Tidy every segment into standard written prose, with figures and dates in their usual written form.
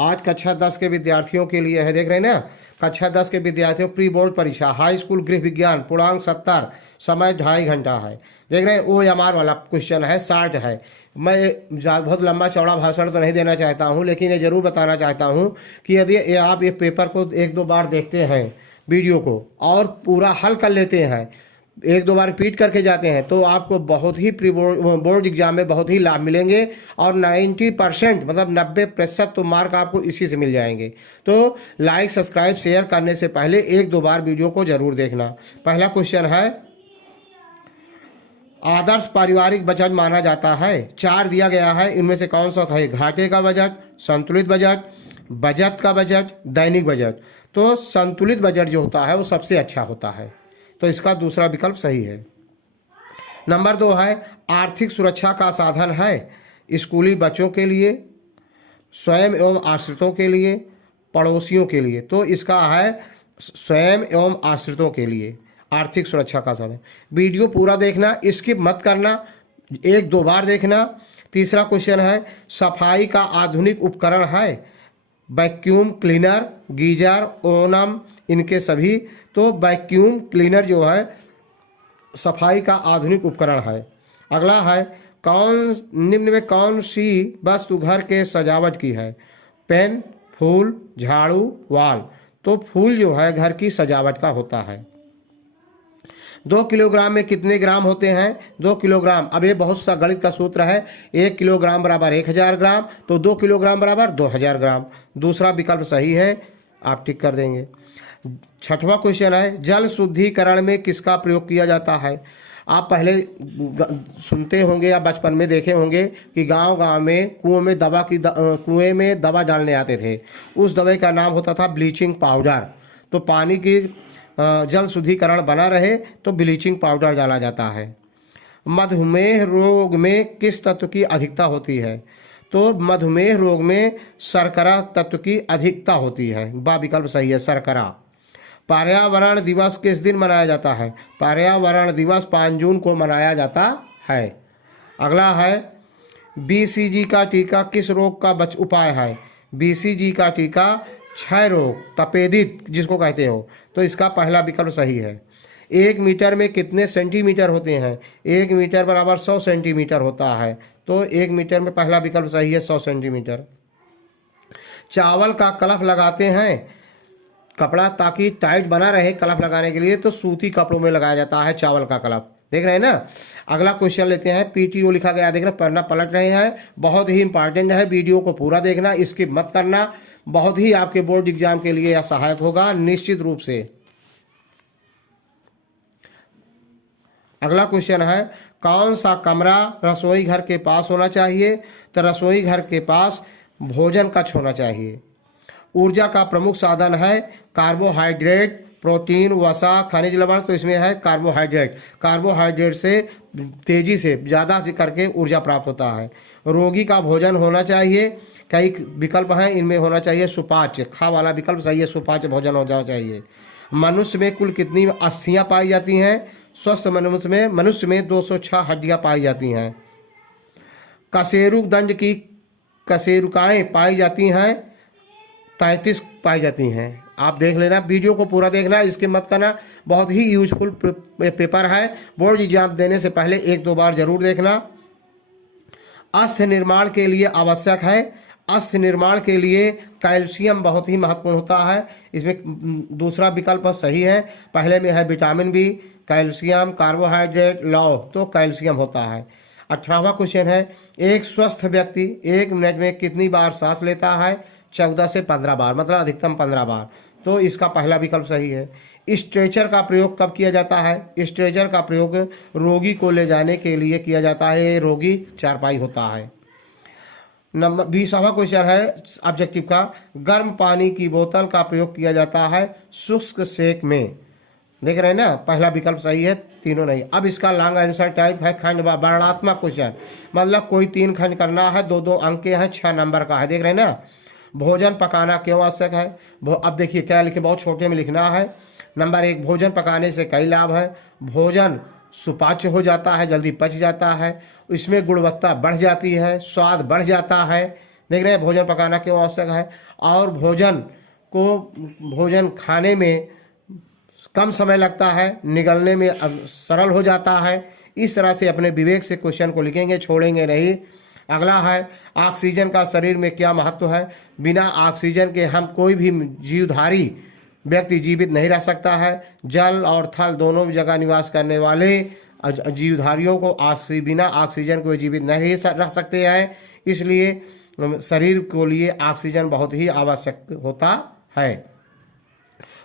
आज कक्षा 10 के विद्यार्थियों के लिए है, देख रहे हैं ना, कक्षा 10 के विद्यार्थियों प्री बोर्ड परीक्षा, हाई स्कूल गृह विज्ञान, पूर्णांक 70, समय 2.5 घंटा है। देख रहे हैं OMR वाला क्वेश्चन है, 60 है। मैं बहुत लंबा चौड़ा भाषण तो नहीं देना चाहता हूं, लेकिन ये जरूर बताना चाहता हूं कि यदि आप एक पेपर को 1-2 बार देखते हैं वीडियो को और पूरा हल कर लेते हैं, 1-2 बार रिपीट करके जाते हैं, तो आपको बहुत ही प्री बोर्ड एग्जाम में बहुत ही लाभ मिलेंगे और 90% मतलब 90% तो मार्क आपको इसी से मिल जाएंगे। तो लाइक सब्सक्राइब शेयर करने से पहले 1-2 बार वीडियो को जरूर देखना। पहला क्वेश्चन है, आदर्श पारिवारिक बजट माना जाता है, 4 दिया गया है, इनमें से कौन सा है? घाटे का बजट, संतुलित बजट, बचत का बजट, दैनिक बजट। तो संतुलित बजट जो होता है वो सबसे अच्छा होता है, तो इसका दूसरा विकल्प सही है। नंबर 2 है, आर्थिक सुरक्षा का साधन है, स्कूली बच्चों के लिए, स्वयं एवं आश्रितों के लिए, पड़ोसियों के लिए। तो इसका है स्वयं एवं आश्रितों के लिए आर्थिक सुरक्षा का साधन। वीडियो पूरा देखना, स्किप मत करना, 1-2 बार देखना। तीसरा क्वेश्चन है, सफाई का आधुनिक उपकरण है, वैक्यूम क्लीनर, गीजर, ओनम, इनके सभी। तो वैक्यूम क्लीनर जो है सफाई का आधुनिक उपकरण है। अगला है, निम्न में कौन सी वस्तु घर के सजावट की है? पेन, फूल, झाड़ू, वाल। तो फूल जो है घर की सजावट का होता है। 2 किलोग्राम में कितने ग्राम होते हैं? 2 किलोग्राम, अब ये बहुत सा गणित का सूत्र है, 1 किलोग्राम बराबर 1000 ग्राम, तो 2 किलोग्राम बराबर 2000 ग्राम। दूसरा विकल्प सही है, आप टिक कर देंगे। 6वां क्वेश्चन है, जल शुद्धिकरण में किसका प्रयोग किया जाता है? आप पहले सुनते होंगे या बचपन में देखे होंगे कि गांव-गांव में कुएं में दवा डालने आते थे, उस दवाई का नाम होता था ब्लीचिंग पाउडर। तो पानी की जल शुद्धिकरण बना रहे तो ब्लीचिंग पाउडर डाला जाता है। मधुमेह रोग में किस तत्व की अधिकता होती है? तो मधुमेह रोग में शर्करा तत्व की अधिकता होती है, बा विकल्प सही है, शर्करा। पर्यावरण दिवस किस दिन मनाया जाता है? पर्यावरण दिवस 5 जून को मनाया जाता है। अगला है, BCG का टीका किस रोग का उपाय है? BCG का टीका क्षय रोग, तपेदिक जिसको कहते हो, तो इसका पहला विकल्प सही है। 1 मीटर में कितने सेंटीमीटर होते हैं? 1 मीटर बराबर 100 सेंटीमीटर होता है, तो 1 मीटर में पहला विकल्प सही है, 100 सेंटीमीटर। चावल का कलफ लगाते हैं कपड़ा ताकि टाइट बना रहे, कलफ लगाने के लिए तो सूती कपड़ों में लगाया जाता है चावल का कलफ, देख रहे हैं ना। अगला क्वेश्चन लेते हैं, PTO लिखा गया, देख रहे हैं, पढ़ना पलट रहे हैं, बहुत ही इंपॉर्टेंट है, वीडियो को पूरा देखना, स्किप मत करना, बहुत ही आपके बोर्ड एग्जाम के लिए यह सहायक होगा निश्चित रूप से। अगला क्वेश्चन है, कौन सा कमरा रसोई घर के पास होना चाहिए? तो रसोई घर के पास भोजन कक्ष होना चाहिए। ऊर्जा का प्रमुख साधन है कार्बोहाइड्रेट, प्रोटीन, वसा, खनिज लवण, तो इसमें है कार्बोहाइड्रेट। कार्बोहाइड्रेट से तेजी से ज़्यादा करके ऊर्जा प्राप्त होता है। रोगी का भोजन होना चाहिए, कई विकल्प हैं, इनमें होना चाहिए सुपाच्य, खा वाला विकल्प सही है, सुपाच्य भोजन हो जाना चाहिए। मनुष्य में कुल कितनी अस्थियां पाई जाती हैं? स्वस्थ मनुष्य में 206 हड्डियां पाई जाती हैं। कशेरुक दंड की कशेरुकाएं पाई जाती हैं 33 पाई जाती हैं। आप देख लेना, वीडियो को पूरा देखना, इसके मत करना, बहुत ही यूजफुल पेपर है, बोर्ड एग्जाम देने से पहले 1-2 बार जरूर देखना। अस्थि निर्माण के लिए आवश्यक है, अस्थि निर्माण के लिए कैल्शियम बहुत ही महत्वपूर्ण होता है, इसमें दूसरा विकल्प सही है। पहले में है विटामिन बी, कैल्शियम, कार्बोहाइड्रेट, लौह, तो कैल्शियम होता है। 18वां क्वेश्चन है, एक स्वस्थ व्यक्ति 1 मिनट में कितनी बार सांस लेता है? 14 से 15 बार, मतलब अधिकतम 15 बार, तो इसका पहला विकल्प सही है। स्ट्रेचर का प्रयोग कब किया जाता है? स्ट्रेचर का प्रयोग रोगी को ले जाने के लिए किया जाता है, रोगी चारपाई होता है। नंबर 20वां क्वेश्चन है ऑब्जेक्टिव का, गर्म पानी की बोतल का प्रयोग किया जाता है शुष्क सेक में, देख रहे हैं ना, पहला विकल्प सही है, तीनों नहीं। अब इसका लॉन्ग आंसर टाइप है खंड व वर्णात्मक क्वेश्चन, मतलब कोई 3 खंड करना है, 2-2 अंक के हैं, 6 नंबर का है, देख रहे हैं ना। भोजन पकाना क्यों आवश्यक है? अब देखिए क्या लिखे, बहुत छोटे में लिखना है। नंबर 1, भोजन पकाने से कई लाभ है। भोजन सुपाच्य हो जाता है, जल्दी पच जाता है, इसमें गुणवत्ता बढ़ जाती है, स्वाद बढ़ जाता है, देख रहे हैं भोजन पकाना क्यों आवश्यक है, और भोजन खाने में कम समय लगता है, निगलने में सरल हो जाता है। इस तरह से अपने विवेक से क्वेश्चन को लिखेंगे, छोड़ेंगे नहीं। अगला है ऑक्सीजन का शरीर में क्या महत्व है। बिना ऑक्सीजन के हम कोई भी जीवधारी व्यक्ति जीवित नहीं रह सकता है। जल और थल दोनों जगह निवास करने वाले जीवधारियों को बिना ऑक्सीजन को जीवित नहीं रह सकते हैं। इसलिए शरीर को लिए ऑक्सीजन बहुत ही आवश्यक होता है।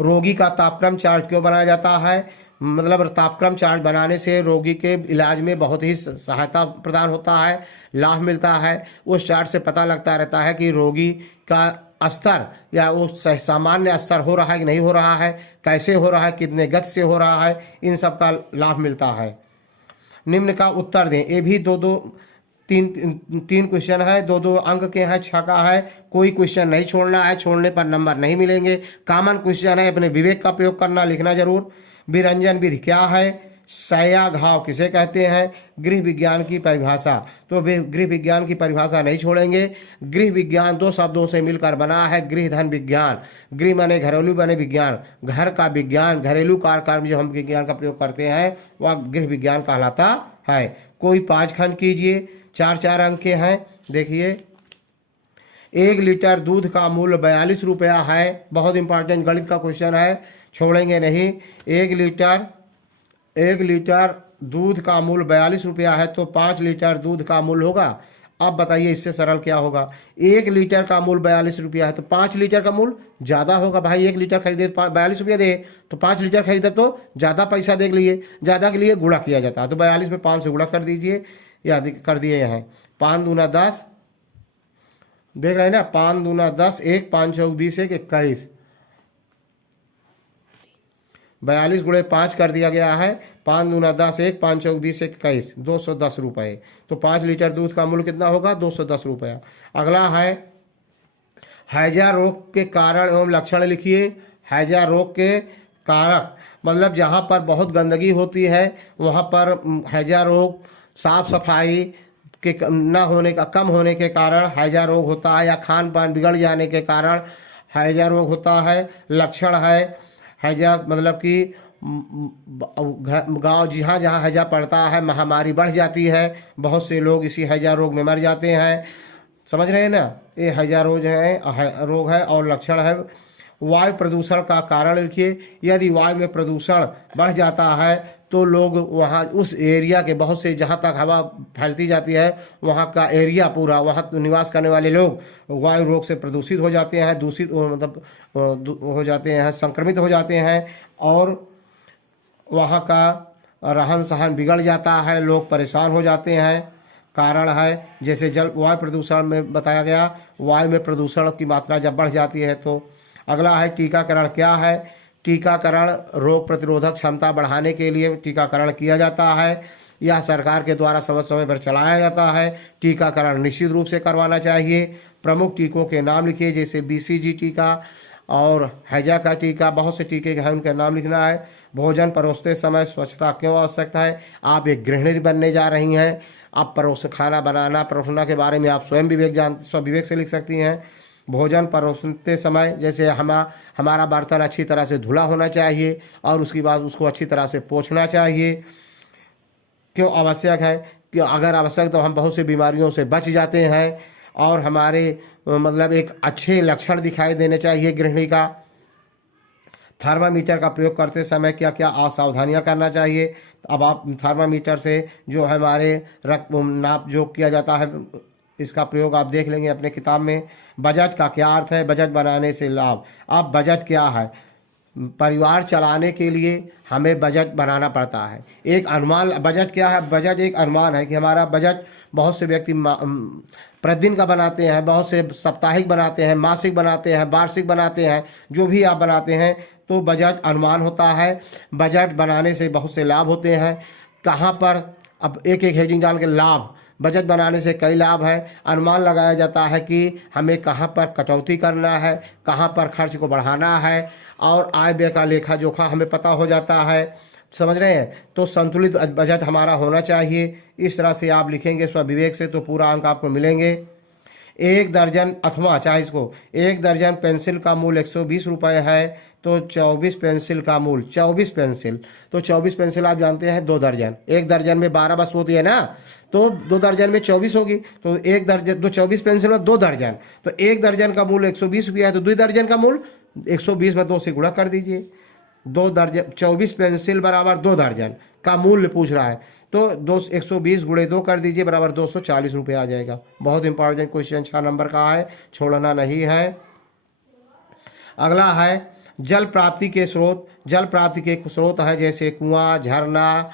रोगी का तापक्रम चार्ट क्यों बनाया जाता है, मतलब तापक्रम चार्ट बनाने से रोगी के इलाज में बहुत ही सहायता प्रदान होता है, लाभ मिलता है। उस चार्ट से पता लगता रहता है कि रोगी का स्तर या वो सामान्य स्तर हो रहा है कि नहीं हो रहा है, कैसे हो रहा है, कितने गति से हो रहा है, इन सब का लाभ मिलता है। निम्न का उत्तर दें। ये भी तीन क्वेश्चन है, 2-2 अंक के हैं, 6 का है। कोई क्वेश्चन नहीं छोड़ना है, छोड़ने पर नंबर नहीं मिलेंगे। कॉमन क्वेश्चन है, अपने विवेक का प्रयोग करना, लिखना जरूर। विरंजन विधि क्या है, सया घाव किसे कहते हैं, गृह विज्ञान की परिभाषा। तो गृह विज्ञान की परिभाषा नहीं छोड़ेंगे। गृह विज्ञान 2 शब्दों से मिलकर बना है, गृह धन विज्ञान। गृह माने घरेलू, बने विज्ञान, घर का विज्ञान, घरेलू कार्य में जो हम विज्ञान का प्रयोग करते हैं वह गृह विज्ञान कहलाता है। कोई 5 खंड कीजिए, 4-4 अंक के हैं। देखिए 1 लीटर दूध का मूल्य 42 रुपया है। बहुत इंपॉर्टेंट गणित का क्वेश्चन है, छोड़ेंगे नहीं। 1 लीटर दूध का मूल्य 42 रुपया है, तो 5 लीटर दूध का मूल्य होगा। अब बताइए इससे सरल क्या होगा। 1 लीटर का मूल्य 42 रुपया है, तो 5 लीटर का मूल्य ज़्यादा होगा। भाई 1 लीटर खरीदे 42 रुपया दे, तो 5 लीटर खरीदे तो ज़्यादा पैसा देख लिए, ज़्यादा के लिए गुणा किया जाता है। तो 42 में 5 से गुणा कर दीजिए, याद कर दिए यहाँ। 5 दूना 10, देख रहे हैं ना, 5 दूना 10, 1 5 चौक 20, 1 21, 42 गुणे 5 कर दिया गया है। 5 दूना 10, 1 5 चौक 20, 21, 210 रुपये। तो 5 लीटर दूध का मूल्य कितना होगा, 210 रुपया। अगला है हैजा रोग के कारण एवं लक्षण लिखिए। हैजा रोग के कारक, मतलब जहाँ पर बहुत गंदगी होती है वहाँ पर हैजा रोग, साफ सफाई के न होने का, कम होने के कारण हैजा रोग होता है, या खान पान बिगड़ जाने के कारण हैजा रोग होता है। लक्षण है हैजा, मतलब कि गांव जहाँ जहाँ हैजा पड़ता है महामारी बढ़ जाती है, बहुत से लोग इसी हैजा रोग में मर जाते हैं। समझ रहे हैं ना, ये हैजा रोग है। और लक्षण है वायु प्रदूषण का कारण लिखिए। यदि वायु में प्रदूषण बढ़ जाता है तो लोग वहाँ उस एरिया के, बहुत से जहाँ तक हवा फैलती जाती है वहाँ का एरिया पूरा, वहाँ निवास करने वाले लोग वायु रोग से प्रदूषित हो जाते हैं, दूषित मतलब हो जाते हैं, संक्रमित हो जाते हैं, और वहाँ का रहन सहन बिगड़ जाता है, लोग परेशान हो जाते हैं। कारण है जैसे वायु प्रदूषण में बताया गया, वायु में प्रदूषण की मात्रा जब बढ़ जाती है तो। अगला है टीकाकरण क्या है। टीकाकरण रोग प्रतिरोधक क्षमता बढ़ाने के लिए टीकाकरण किया जाता है। यह सरकार के द्वारा समय समय पर चलाया जाता है। टीकाकरण निश्चित रूप से करवाना चाहिए। प्रमुख टीकों के नाम लिखिए, जैसे BCG टीका और हैजा का टीका, बहुत से टीके हैं उनका नाम लिखना है। भोजन परोसते समय स्वच्छता क्यों आवश्यक है। आप एक गृहिणी बनने जा रही हैं, आप खाना बनाना परोसना के बारे में आप स्वविवेक से लिख सकती हैं। भोजन परोसते समय जैसे हमारा बर्तन अच्छी तरह से धुला होना चाहिए और उसके बाद उसको अच्छी तरह से पोंछना चाहिए। क्यों आवश्यक है कि अगर आवश्यक तो हम बहुत सी बीमारियों से बच जाते हैं, और हमारे मतलब एक अच्छे लक्षण दिखाई देने चाहिए गृहिणी का। थर्मामीटर का प्रयोग करते समय क्या क्या असावधानियां करना चाहिए। अब आप थर्मामीटर से जो हमारे रक्त नाप जोख किया जाता है, इसका प्रयोग आप देख लेंगे अपने किताब में। बजट का क्या अर्थ है, बजट बनाने से लाभ। अब बजट क्या है, परिवार चलाने के लिए हमें बजट बनाना पड़ता है। एक अनुमान, बजट क्या है, बजट एक अनुमान है कि हमारा बजट, बहुत से व्यक्ति प्रतिदिन का बनाते हैं, बहुत से साप्ताहिक बनाते हैं, मासिक बनाते हैं, वार्षिक बनाते हैं, जो भी आप बनाते हैं तो बजट अनुमान होता है। बजट बनाने से बहुत से लाभ होते हैं। कहाँ पर, अब एक एक हेडिंग डाल के लाभ, बजट बनाने से कई लाभ हैं। अनुमान लगाया जाता है कि हमें कहाँ पर कटौती करना है, कहाँ पर खर्च को बढ़ाना है, और आय व्यय का लेखा जोखा हमें पता हो जाता है। समझ रहे हैं, तो संतुलित बजट हमारा होना चाहिए। इस तरह से आप लिखेंगे स्वविवेक से तो पूरा अंक आपको मिलेंगे। एक दर्जन अथवा 40 को, एक दर्जन पेंसिल का मूल्य 120 रुपये है, तो 24 पेंसिल का मूल्य, 24 पेंसिल, तो 24 पेंसिल आप जानते हैं 2 दर्जन, एक दर्जन में 12 बस होती है ना, तो 2 दर्जन में 24 होगी, तो एक दर्जन, तो 24 पेंसिल में 2 दर्जन, तो एक दर्जन का मूल्य 120 रुपया है, तो 2 दर्जन का मूल्य 120 में 2 से गुणा कर दीजिए। 2 दर्जन, 24 पेंसिल बराबर 2 दर्जन का मूल्य पूछ रहा है, तो 120 गुणे 2 कर दीजिए बराबर 240 रुपये आ जाएगा। बहुत इंपॉर्टेंट क्वेश्चन 6 नंबर का है, छोड़ना नहीं है। अगला है जल प्राप्ति के स्रोत। जल प्राप्ति के स्रोत हैं जैसे कुआं, झरना,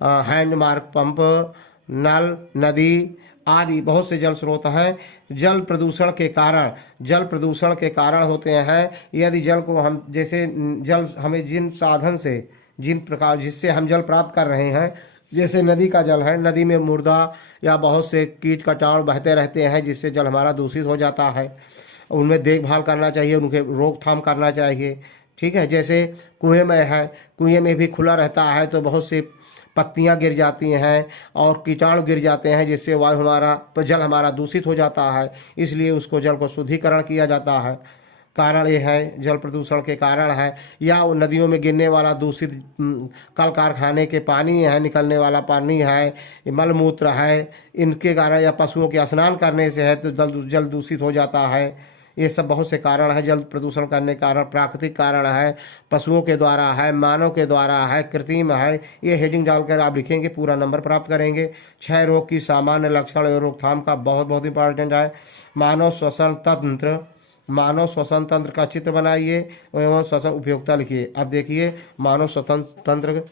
हैंड मार्क पंप, नल, नदी आदि बहुत से जल स्रोत हैं। जल प्रदूषण के कारण, जल प्रदूषण के कारण होते हैं यदि जल को हम, जैसे जल हमें जिन साधन से, जिन प्रकार जिससे हम जल प्राप्त कर रहे हैं, जैसे नदी का जल है, नदी में मुर्दा या बहुत से कीट कीटाणु बहते रहते हैं जिससे जल हमारा दूषित हो जाता है, उनमें देखभाल करना चाहिए, उनके रोकथाम करना चाहिए, ठीक है। जैसे कुएं में है, कुएं में भी खुला रहता है तो बहुत सी पत्तियां गिर जाती हैं और कीटाणु गिर जाते हैं जिससे वायु हमारा, जल हमारा दूषित हो जाता है, इसलिए उसको जल को शुद्धिकरण किया जाता है। कारण ये है जल प्रदूषण के कारण है। या नदियों में गिरने वाला दूषित कल कारखाने के पानी है, निकलने वाला पानी है, मलमूत्र है, इनके कारण, या पशुओं के स्नान करने से है तो जल दूषित हो जाता है। ये सब बहुत से कारण है जल प्रदूषण करने के कारण। प्राकृतिक कारण है, पशुओं के द्वारा है, मानव के द्वारा है, कृत्रिम है। ये हेडिंग डालकर आप लिखेंगे, पूरा नंबर प्राप्त करेंगे। क्षय रोग की सामान्य लक्षण और रोकथाम का बहुत इंपॉर्टेंट है। मानव श्वसन तंत्र, मानव श्वसन तंत्र का चित्र बनाइए एवं श्वसन उपयोगिता लिखिए। अब देखिए मानव श्वसन तंत्र,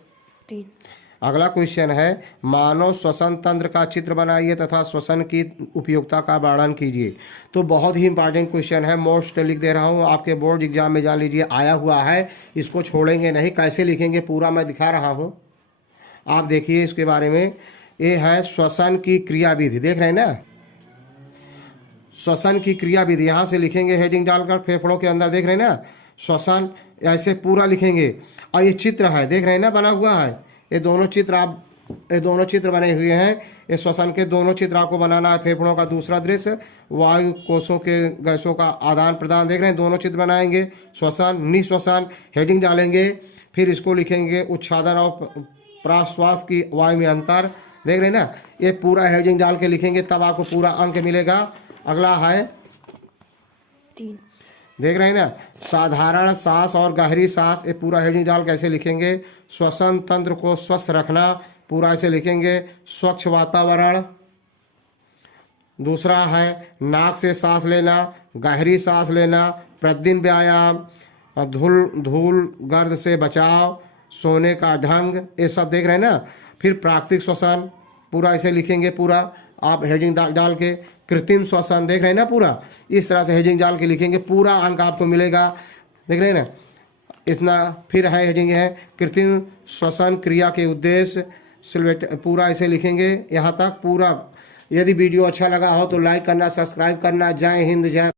अगला क्वेश्चन है मानव श्वसन तंत्र का चित्र बनाइए तथा श्वसन की उपयोगिता का वर्णन कीजिए। तो बहुत ही इंपॉर्टेंट क्वेश्चन है, मोस्ट लिख दे रहा हूँ, आपके बोर्ड एग्जाम में जान लीजिए आया हुआ है, इसको छोड़ेंगे नहीं। कैसे लिखेंगे पूरा मैं दिखा रहा हूँ, आप देखिए इसके बारे में। ये है श्वसन की क्रियाविधि, देख रहे हैं ना, श्वसन की क्रियाविधि, यहाँ से लिखेंगे हेडिंग डालकर, फेफड़ों के अंदर, देख रहे हैं ना श्वसन, ऐसे पूरा लिखेंगे। और ये चित्र है, देख रहे हैं ना बना हुआ है, ये दोनों चित्र आप, ये दोनों चित्र बने हुए हैं, ये श्वसन के दोनों चित्र आपको बनाना है। फेफड़ों का दूसरा दृश्य, वायु कोषों के गैसों का आदान प्रदान, देख रहे हैं, दोनों चित्र बनाएंगे। श्वसन, निश्वसन, हेडिंग डालेंगे, फिर इसको लिखेंगे उच्छादन और प्राश्वास की वायु में अंतर, देख रहे हैं ना, ये पूरा हेडिंग डाल के लिखेंगे, तब आपको पूरा अंक मिलेगा। अगला है 3, देख रहे हैं ना, साधारण सांस और गहरी सांस, ये पूरा हेडिंग डाल कैसे लिखेंगे। श्वसन तंत्र को स्वस्थ रखना, पूरा ऐसे लिखेंगे। स्वच्छ वातावरण, दूसरा है नाक से सांस लेना, गहरी सांस लेना, प्रतिदिन व्यायाम, धूल गर्द से बचाव, सोने का ढंग, ये सब देख रहे हैं ना। फिर प्राकृतिक श्वसन, पूरा ऐसे लिखेंगे, पूरा आप हेडिंग डाल के। कृत्रिम श्वसन, देख रहे हैं ना, पूरा इस तरह से हेडिंग डाल के लिखेंगे, पूरा अंक आपको मिलेगा, देख रहे हैं ना। इतना फिर है हेडिंग है कृत्रिम श्वसन क्रिया के उद्देश्य, पूरा ऐसे लिखेंगे यहाँ तक पूरा। यदि वीडियो अच्छा लगा हो तो लाइक करना, सब्सक्राइब करना। जय हिंद, जय